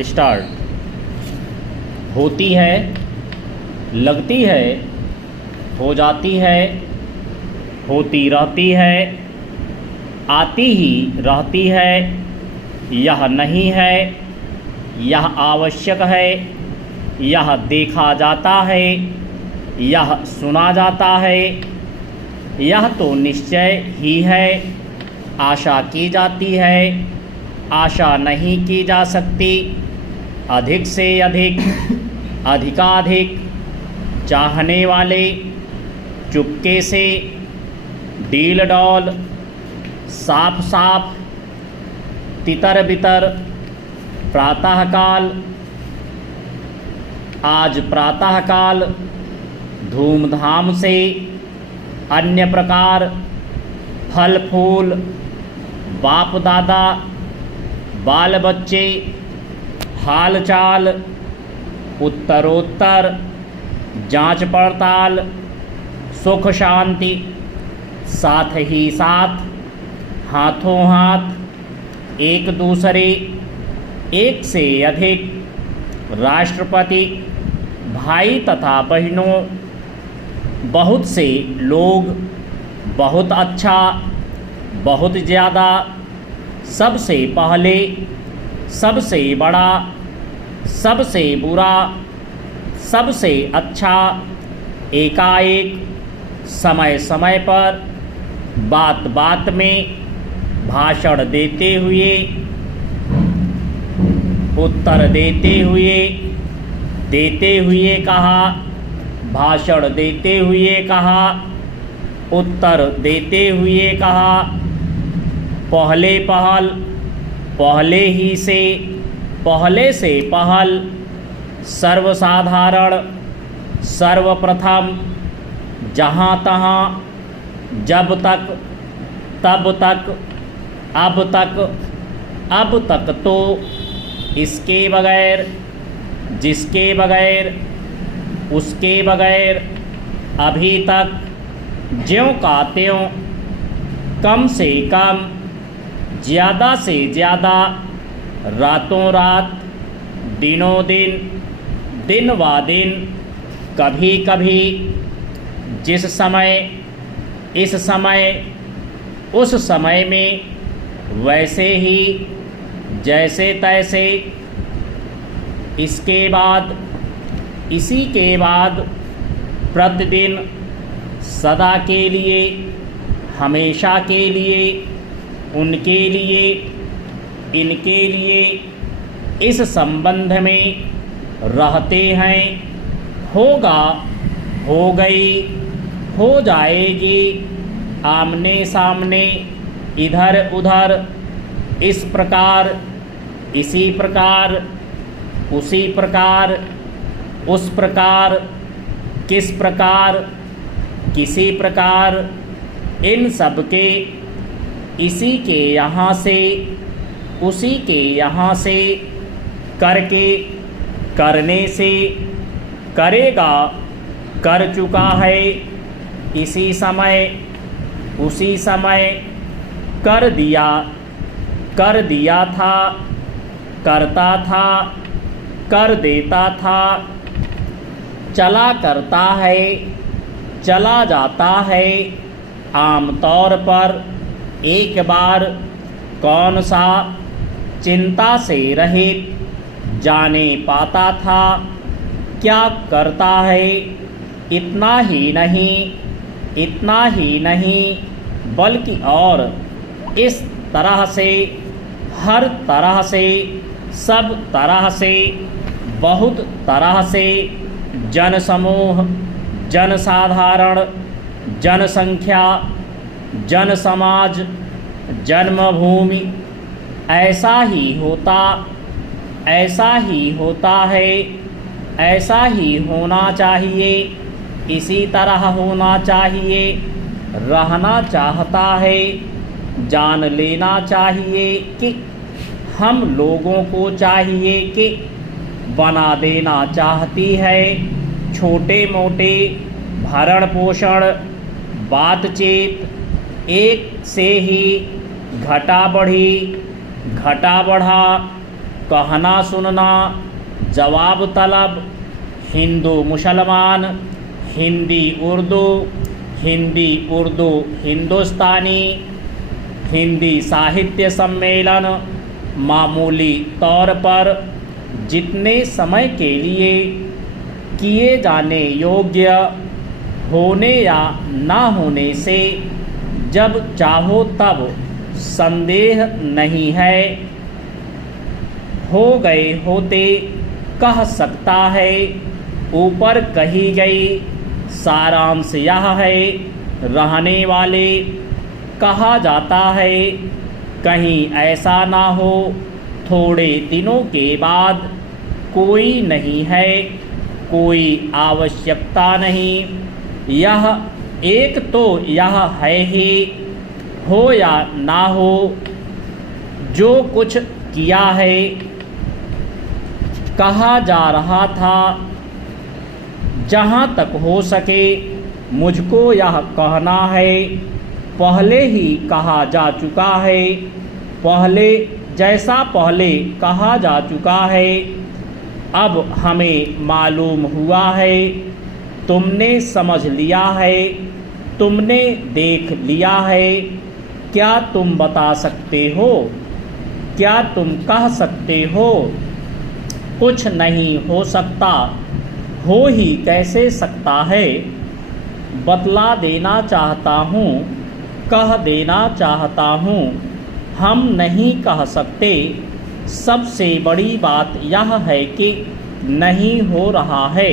Start. होती है, लगती है, हो जाती है, होती रहती है, आती ही रहती है, यह नहीं है, यह आवश्यक है, यह देखा जाता है, यह सुना जाता है, यह तो निश्चय ही है, आशा की जाती है, आशा नहीं की जा सकती, अधिक से अधिक, अधिकाधिक, चाहने वाले, चुपके से, डील डॉल, साफ साफ, तितर बितर, प्रातःकाल, आज प्रातःकाल, धूमधाम से, अन्य प्रकार, फल फूल, बाप दादा, बाल बच्चे, हाल चाल, उत्तरोत्तर, जांच पड़ताल, सुख शांति, साथ ही साथ, हाथों हाथ, एक दूसरे, एक से अधिक, राष्ट्रपति, भाई तथा बहनों, बहुत से लोग, बहुत अच्छा, बहुत ज़्यादा, सबसे पहले, सबसे बड़ा, सबसे बुरा, सबसे अच्छा, एकाएक, समय समय पर, बात बात में, भाषण देते हुए, उत्तर देते हुए कहा, भाषण देते हुए कहा, उत्तर देते हुए कहा, पहले पहल, पहले ही से, पहले से पहल, सर्वसाधारण, सर्वप्रथम, जहाँ तहाँ, जब तक, तब तक, अब तक तो, इसके बगैर, जिसके बगैर, उसके बगैर, अभी तक, ज्यों का त्यों, कम से कम, ज़्यादा से ज़्यादा, रातों रात, दिनों दिन, दिन व दिन, कभी कभी, जिस समय, इस समय, उस समय में, वैसे ही, जैसे तैसे, इसके बाद, इसी के बाद, प्रतिदिन, सदा के लिए, हमेशा के लिए, उनके लिए, इनके लिए, इस संबंध में रहते हैं, होगा, हो गई, हो जाएगी, आमने सामने, इधर उधर, इस प्रकार, इसी प्रकार, उसी प्रकार, उस प्रकार, किस प्रकार, किसी प्रकार, इन सब के, इसी के यहाँ से, उसी के यहाँ से, करके, करने से, करेगा, कर चुका है, इसी समय, उसी समय, कर दिया था, करता था, कर देता था, चला करता है, चला जाता है, आमतौर पर, एक बार, कौन सा, चिंता से रहित, जाने पाता था, क्या करता है, इतना ही नहीं, बल्कि और, इस तरह से, हर तरह से, सब तरह से, बहुत तरह से, जनसमूह, जनसाधारण, जनसंख्या, जनसमाज, जन्मभूमि, ऐसा ही होता है, ऐसा ही होना चाहिए, इसी तरह होना चाहिए, रहना चाहता है, जान लेना चाहिए कि हम लोगों को चाहिए कि बना देना चाहती है, छोटे मोटे भरण पोषण, बातचीत, एक से ही घटा बढ़ी, घटा बढ़ा, कहना सुनना, जवाब तलब, हिंदू मुसलमान, हिंदी उर्दू, हिंदी उर्दू हिंदुस्तानी, हिंदी साहित्य सम्मेलन, मामूली तौर पर जितने समय के लिए किए जाने योग्य होने या ना होने से जब चाहो तब संदेह नहीं है, हो गए होते कह सकता है। ऊपर कही गई सारांश यह है, रहने वाले कहा जाता है, कहीं ऐसा ना हो थोड़े दिनों के बाद कोई नहीं है, कोई आवश्यकता नहीं। यह एक तो यह है ही, हो या ना हो, जो कुछ किया है कहा जा रहा था, जहाँ तक हो सके मुझको यह कहना है, पहले ही कहा जा चुका है, पहले जैसा पहले कहा जा चुका है। अब हमें मालूम हुआ है, तुमने समझ लिया है, तुमने देख लिया है। क्या तुम बता सकते हो? क्या तुम कह सकते हो? कुछ नहीं हो सकता, हो ही कैसे सकता है। बतला देना चाहता हूँ, कह देना चाहता हूँ, हम नहीं कह सकते। सबसे बड़ी बात यह है कि नहीं हो रहा है।